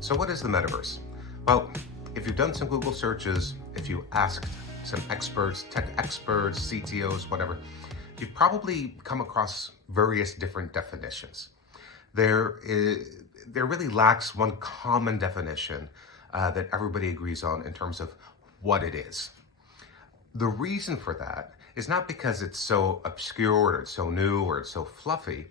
So what is the metaverse? Well, if you've done some Google searches, if you asked some experts, tech experts, CTOs, whatever, you've probably come across various different definitions. There really lacks one common definition that everybody agrees on in terms of what it is. The reason for that is not because it's so obscure or it's so new or it's so fluffy,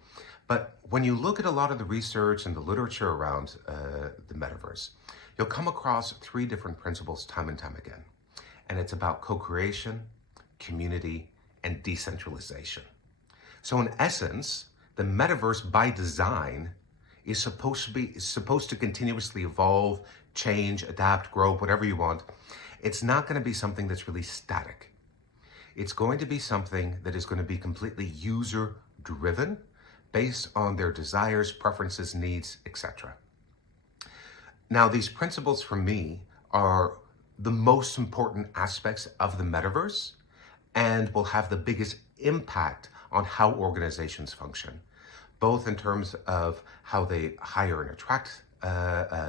but when you look at a lot of the research and the literature around the metaverse, you'll come across three different principles time and time again. And it's about co-creation, community, and decentralization. So in essence, the metaverse by design is supposed to continuously evolve, change, adapt, grow, whatever you want. It's not going to be something that's really static. It's going to be something that is going to be completely user-driven based on their desires, preferences, needs, etc. Now, these principles for me are the most important aspects of the metaverse and will have the biggest impact on how organizations function, both in terms of how they hire and attract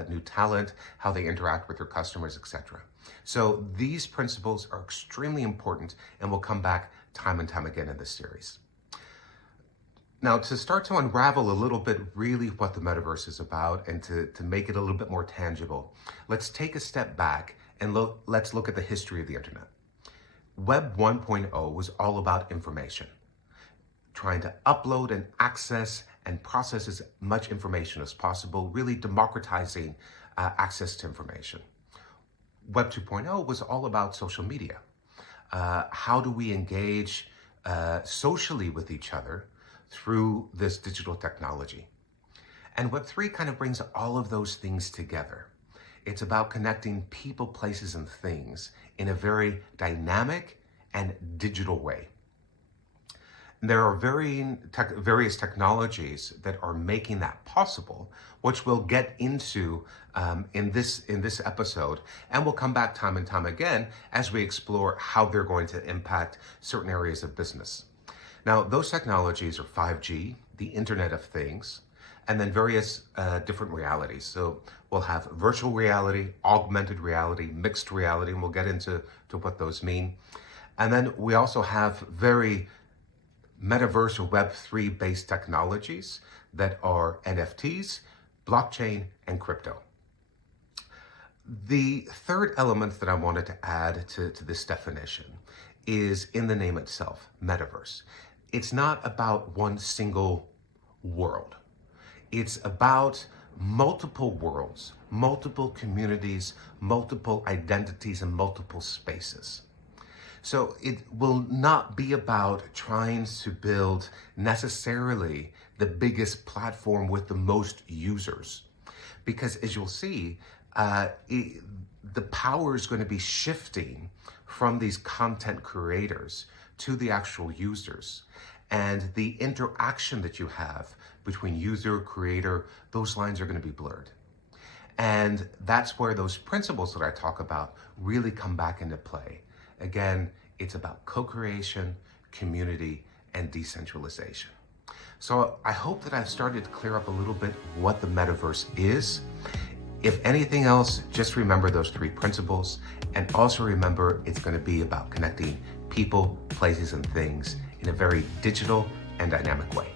new talent, how they interact with their customers, etc. So these principles are extremely important and will come back time and time again in this series. Now, to start to unravel a little bit really what the metaverse is about and to make it a little bit more tangible, let's take a step back and let's look at the history of the internet. Web 1.0 was all about information, trying to upload and access and process as much information as possible, really democratizing access to information. Web 2.0 was all about social media. How do we engage socially with each other through this digital technology? And Web 3 kind of brings all of those things together. It's about connecting people, places, and things in a very dynamic and digital way. There are various technologies that are making that possible, which we'll get into in this episode, and we'll come back time and time again as we explore how they're going to impact certain areas of business. Now, those technologies are 5G, the Internet of Things, and then various different realities. So we'll have virtual reality, augmented reality, mixed reality, and we'll get into what those mean. And then we also have very Metaverse or Web3 based technologies that are NFTs, blockchain, and crypto. The third element that I wanted to add to this definition is in the name itself, Metaverse. It's not about one single world. It's about multiple worlds, multiple communities, multiple identities, and multiple spaces. So it will not be about trying to build necessarily the biggest platform with the most users, because as you'll see, the power is going to be shifting from these content creators to the actual users. And the interaction that you have between user, creator, those lines are going to be blurred. And that's where those principles that I talk about really come back into play. Again, it's about co-creation, community, and decentralization. So I hope that I've started to clear up a little bit what the metaverse is. If anything else, just remember those three principles, and also remember it's going to be about connecting people, places, and things in a very digital and dynamic way.